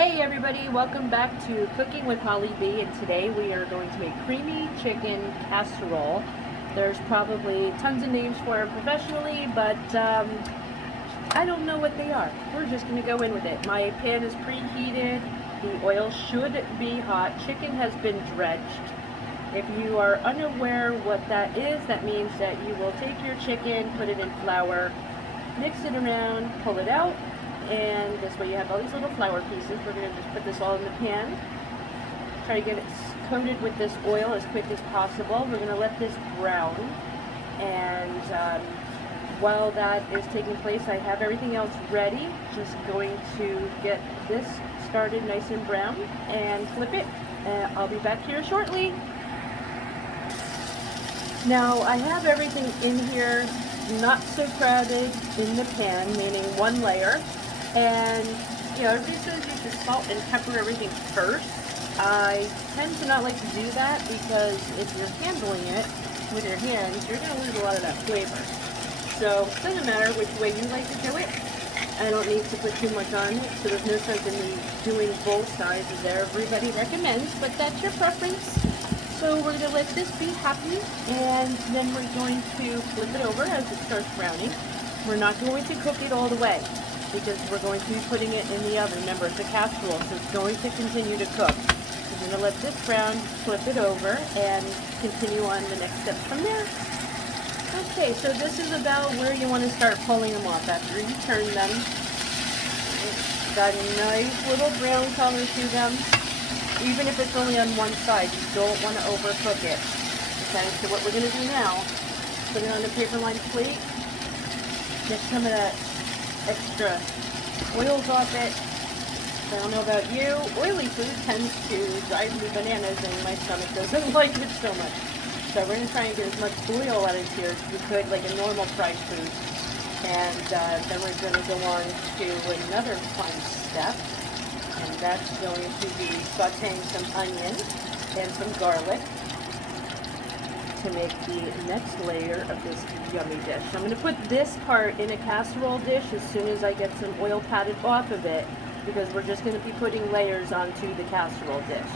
Hey everybody, welcome back to Cooking with Holly B, and today we are going to make creamy chicken casserole. There's probably tons of names for it professionally, but I don't know what they are. We're just going to go in with it. My pan is preheated. The oil should be hot. Chicken has been dredged. If you are unaware what that is, that means that you will take your chicken, put it in flour, mix it around, pull it out, and this way you have all these little flour pieces. We're going to just put this all in the pan. Try to get it coated with this oil as quick as possible. We're going to let this brown, and while that is taking place, I have everything else ready. Just going to get this started nice and brown and flip it. I'll be back here shortly. Now I have everything in here, not so crowded in the pan, meaning one layer. And you know, everybody says you should salt and pepper everything first. I tend to not like to do that because if you're handling it with your hands, you're going to lose a lot of that flavor. So it doesn't matter which way you like to do it. I don't need to put too much on it, so there's no sense in me doing both sides as everybody recommends, but that's your preference. So we're going to let this be happy, and then we're going to flip it over as it starts browning. We're not going to cook it all the way, because we're going to be putting it in the oven. Remember, it's a casserole, so it's going to continue to cook. We're going to let this brown, flip it over, and continue on the next steps from there. Okay, so this is about where you want to start pulling them off after you turn them. Got a nice little brown color to them. Even if it's only on one side, you don't want to overcook it. Okay, so what we're going to do now, put it on the paper lined plate, get some of that extra oils off it. I don't know about you, oily food tends to drive me bananas and my stomach doesn't like it so much. So we're going to try and get as much oil out of here as we could, like a normal fried food. And then we're going to go on to another fun step, and that's going to be sauteing some onion and some garlic to make the next layer of this yummy dish. I'm going to put this part in a casserole dish as soon as I get some oil patted off of it, because we're just going to be putting layers onto the casserole dish.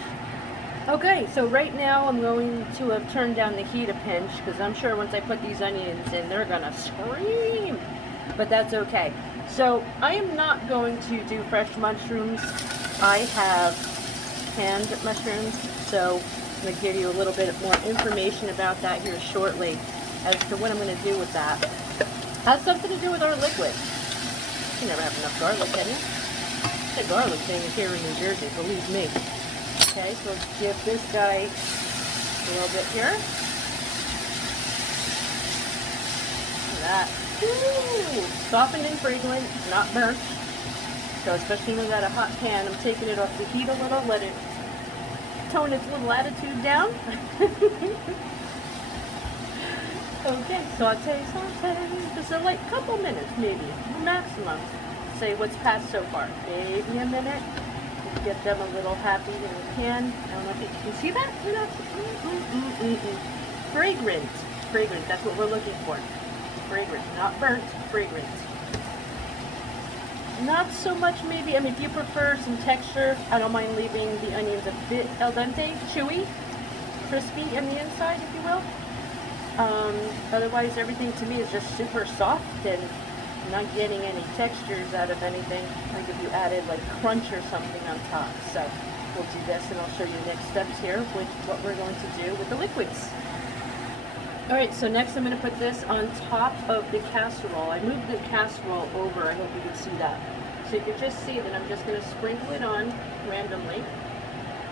Okay, so right now I'm going to have turned down the heat a pinch, because I'm sure once I put these onions in, they're going to scream, but that's okay. So I am not going to do fresh mushrooms. I have canned mushrooms, so I'm going to give you a little bit more information about that here shortly as to what I'm going to do with that. Has something to do with our liquid. You never have enough garlic, can you? The garlic thing is here in New Jersey, believe me. Okay, so let's give this guy a little bit here. Look at that. Woo! Softened and fragrant, not burnt. So especially when at a hot pan, I'm taking it off the heat a little, let it tone its little attitude down. Okay, saute. Just a like couple minutes, maybe, maximum. Say what's passed so far. Maybe a minute. Get them a little happy in the pan. I don't know if you can see that. Fragrant. That's what we're looking for. Fragrant, not burnt. Fragrant. Not so much maybe. I mean, if you prefer some texture, I don't mind leaving the onions a bit al dente, chewy, crispy on the inside, if you will. Otherwise, everything to me is just super soft and not getting any textures out of anything, like if you added like crunch or something on top. So we'll do this, and I'll show you next steps here with what we're going to do with the liquids. Alright, so next I'm going to put this on top of the casserole. I moved the casserole over, I hope you can see that. So you can just see that I'm just going to sprinkle it on randomly,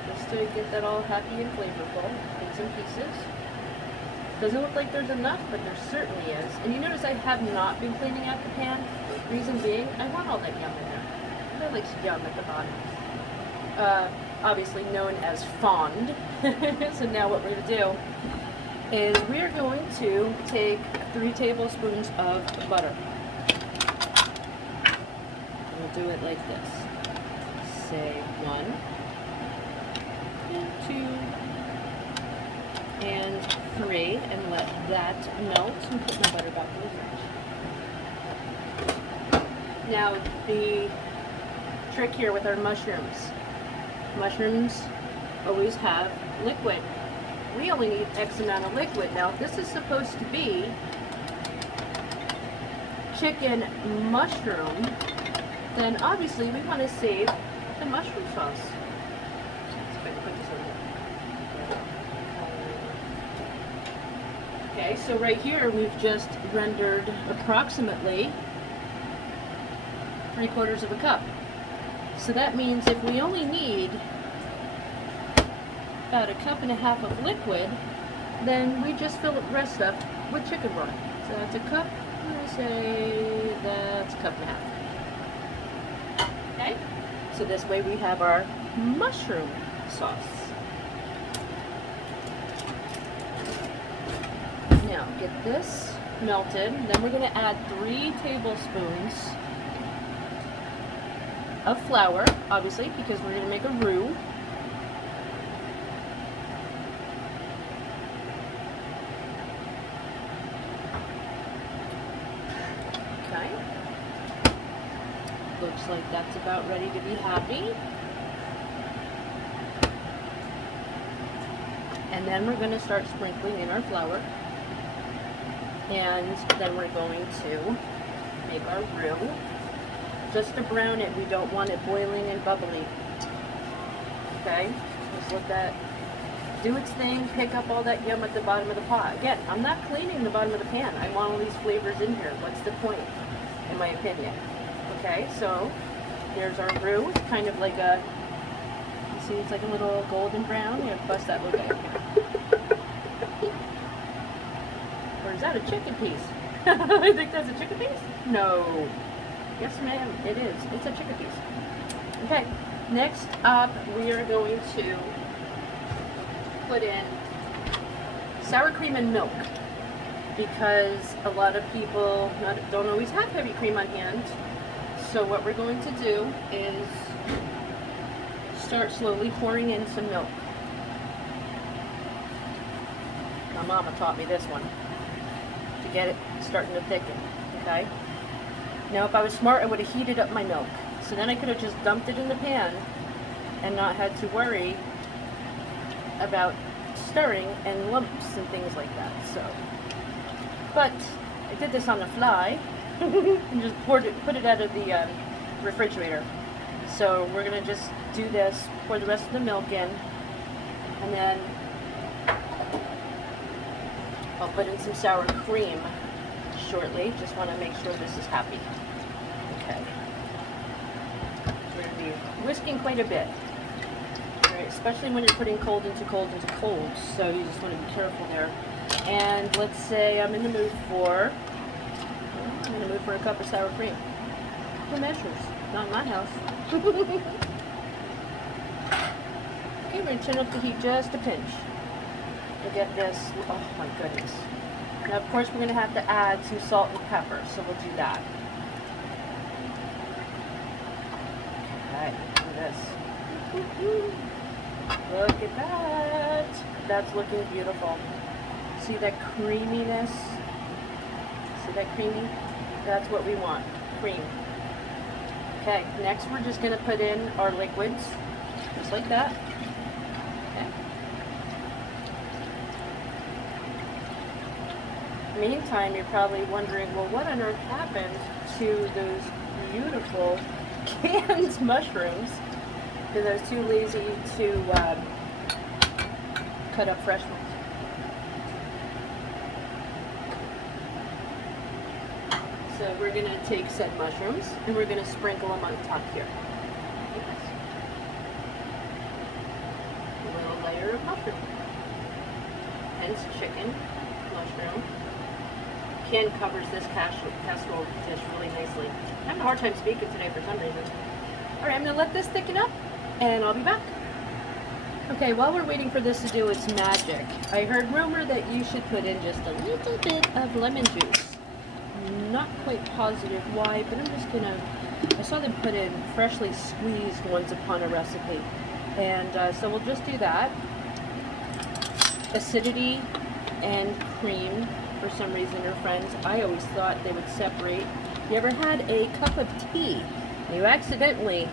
just to get that all happy and flavorful, bits and pieces. Doesn't look like there's enough, but there certainly is. And you notice I have not been cleaning out the pan. Reason being, I want all that yum in there. That likes yum at the bottom. Obviously known as fond. So now what we're going to do is we're going to take 3 tablespoons of butter. We'll do it like this. Say 1, and 2, and 3, and let that melt, and put my butter back in the fridge. Now the trick here with our mushrooms. Mushrooms always have liquid. We only need X amount of liquid. Now, if this is supposed to be chicken mushroom, then obviously we want to save the mushroom sauce. Okay, so right here we've just rendered approximately 3/4 of a cup. So that means if we only need about 1.5 cups of liquid, then we just fill the rest up with chicken broth. So that's a cup. I'm going to say that's 1.5 cups. Okay? So this way we have our mushroom sauce. Now get this melted. Then we're going to add 3 tablespoons of flour, obviously, because we're going to make a roux. Okay. Looks like that's about ready to be happy. And then we're going to start sprinkling in our flour. And then we're going to make our roux. Just to brown it, we don't want it boiling and bubbly. Okay? Just let that do its thing, pick up all that yum at the bottom of the pot. Again, I'm not cleaning the bottom of the pan. I want all these flavors in here. What's the point, in my opinion? Okay, so here's our roux. It's kind of like a, you see it's like a little golden brown. You have to bust that, look at it. Or is that a chicken piece? I think that's a chicken piece? No. Yes, ma'am, it is. It's a chicken piece. Okay, next up, we are going to put in sour cream and milk, because a lot of people don't always have heavy cream on hand. So what we're going to do is start slowly pouring in some milk. My mama taught me this one to get it starting to thicken. Okay. Now, if I was smart, I would have heated up my milk. So then I could have just dumped it in the pan and not had to worry about stirring and lumps and things like that. So, but I did this on the fly and just put it out of the refrigerator. So we're gonna just do this, pour the rest of the milk in, and then I'll put in some sour cream shortly. Just want to make sure this is happy. Okay. We're going to be whisking quite a bit. Alright, especially when you're putting cold into cold into cold. So you just want to be careful there. And let's say I'm in the mood for a cup of sour cream. Who measures? Not in my house. Okay, we're going to turn up the heat just a pinch. We'll get this. Oh my goodness. Now, of course, we're going to have to add some salt and pepper, so we'll do that. Okay, look at this. Look at that. That's looking beautiful. See that creaminess? See that creamy? That's what we want, cream. Okay, next we're just going to put in our liquids, just like that. Meantime, you're probably wondering, well, what on earth happened to those beautiful canned mushrooms? Because I was too lazy to cut up fresh ones. So we're going to take said mushrooms and we're going to sprinkle them on top here. Yes. A little layer of mushroom. Hence chicken, mushroom. Ken covers this casserole dish really nicely. I'm having a hard time speaking today for some reason. Alright, I'm going to let this thicken up, and I'll be back. Okay, while we're waiting for this to do its magic, I heard rumor that you should put in just a little bit of lemon juice. Not quite positive why, but I'm just going to... I saw them put in freshly squeezed once upon a recipe. And so we'll just do that. Acidity and cream. For some reason, are friends. I always thought they would separate. You ever had a cup of tea? You accidentally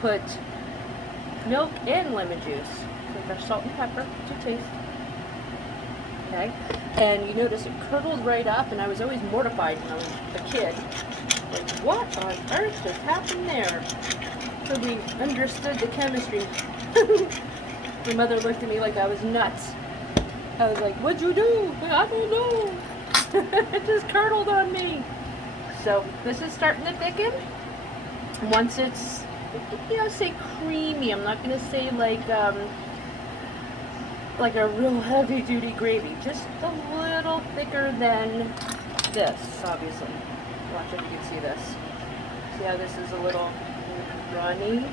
put milk and lemon juice. So fresh salt and pepper to taste. Okay, and you notice it curdled right up, and I was always mortified when I was a kid. Like, what on earth just happened there? So we understood the chemistry. My mother looked at me like I was nuts. I was like, what'd you do? I don't know. It just curdled on me. So this is starting to thicken. Once it's, say creamy. I'm not going to say like a real heavy duty gravy. Just a little thicker than this, obviously. Watch if you can see this. See how this is a little runny?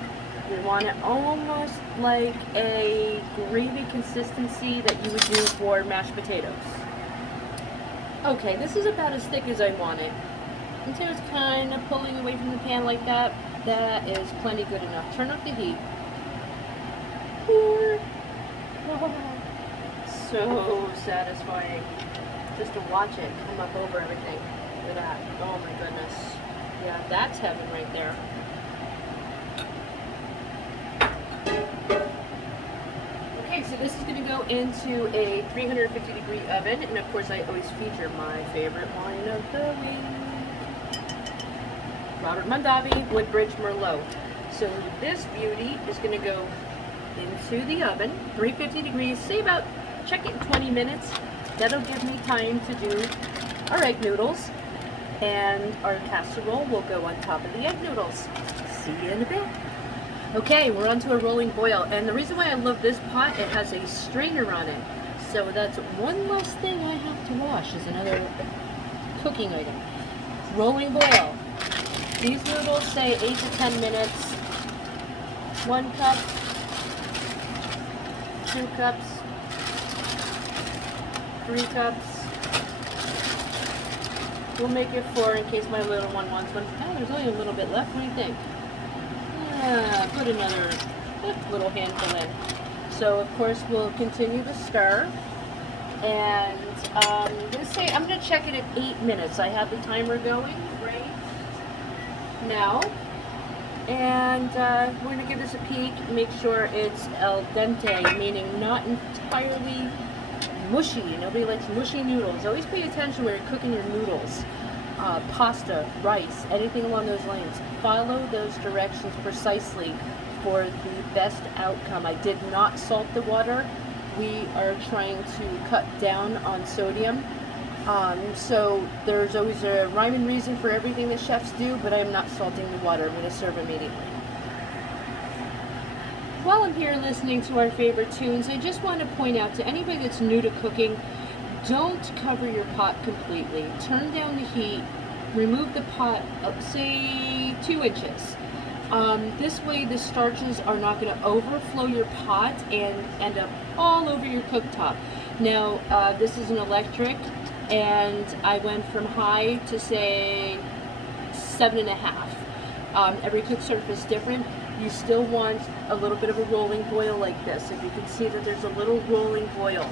We want it almost like a gravy consistency that you would do for mashed potatoes. Okay, this is about as thick as I want it. Until it's kind of pulling away from the pan like that, that is plenty good enough. Turn up the heat. Oh, so satisfying. Just to watch it come up over everything. Look at that. Oh my goodness. Yeah, that's heaven right there. Okay, so this is going to go into a 350 degree oven, and of course I always feature my favorite wine of the week, Robert Mondavi Woodbridge Merlot. So this beauty is going to go into the oven, 350 degrees, say about, check it in 20 minutes. That'll give me time to do our egg noodles, and our casserole will go on top of the egg noodles. See you in a bit. Okay, we're on to a rolling boil, and the reason why I love this pot, it has a strainer on it. So that's one less thing I have to wash, is another cooking item. Rolling boil. These noodles say 8 to 10 minutes. 1 cup, 2 cups, 3 cups. We'll make it 4 in case my little one wants one. Oh, there's only a little bit left. What do you think? Put another little handful in. So of course we'll continue to stir, and I'm gonna check it at 8 minutes. I have the timer going right now, and we're gonna give this a peek. Make sure it's al dente, meaning not entirely mushy. Nobody likes mushy noodles. Always pay attention when you're cooking your noodles. Pasta, rice, anything along those lines. Follow those directions precisely for the best outcome. I did not salt the water. We are trying to cut down on sodium. So there's always a rhyme and reason for everything the chefs do, but I'm not salting the water. I'm going to serve immediately. While I'm here listening to our favorite tunes, I just want to point out to anybody that's new to cooking, don't cover your pot completely. Turn down the heat. Remove the pot up, say, 2 inches. This way the starches are not going to overflow your pot and end up all over your cooktop. Now, this is an electric, and I went from high to, say, 7.5. Every cook surface is different. You still want a little bit of a rolling boil like this. If you can see that there's a little rolling boil.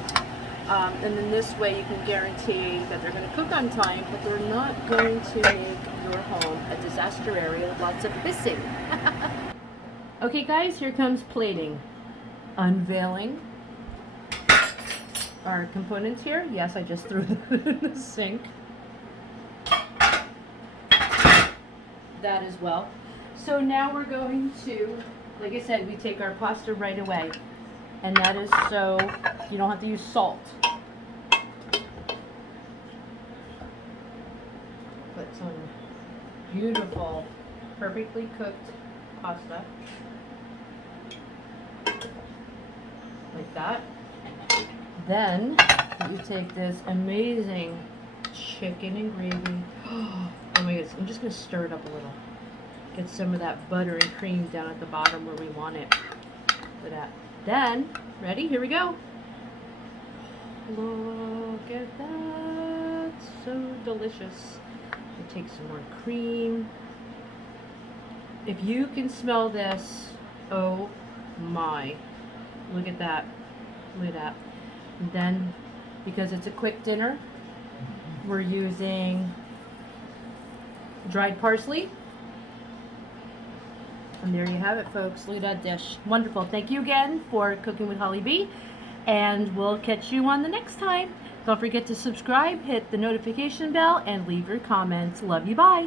And then this way you can guarantee that they're going to cook on time, but they're not going to make your home a disaster area with lots of hissing. Okay guys, here comes plating. Unveiling our components here. Yes, I just threw them in the sink. That as well. So now we're going to, like I said, we take our pasta right away. And that is so you don't have to use salt. Put some beautiful, perfectly cooked pasta. Like that. Then you take this amazing chicken and gravy. Oh my goodness, I'm just going to stir it up a little. Get some of that butter and cream down at the bottom where we want it. Look at that. Then, ready? Here we go. Look at that. So delicious. We'll take some more cream. If you can smell this, oh my. Look at that. Look at that. And then, because it's a quick dinner, we're using dried parsley. And there you have it, folks. Look at that dish. Wonderful. Thank you again for cooking with Holly B. And we'll catch you on the next time. Don't forget to subscribe, hit the notification bell, and leave your comments. Love you. Bye.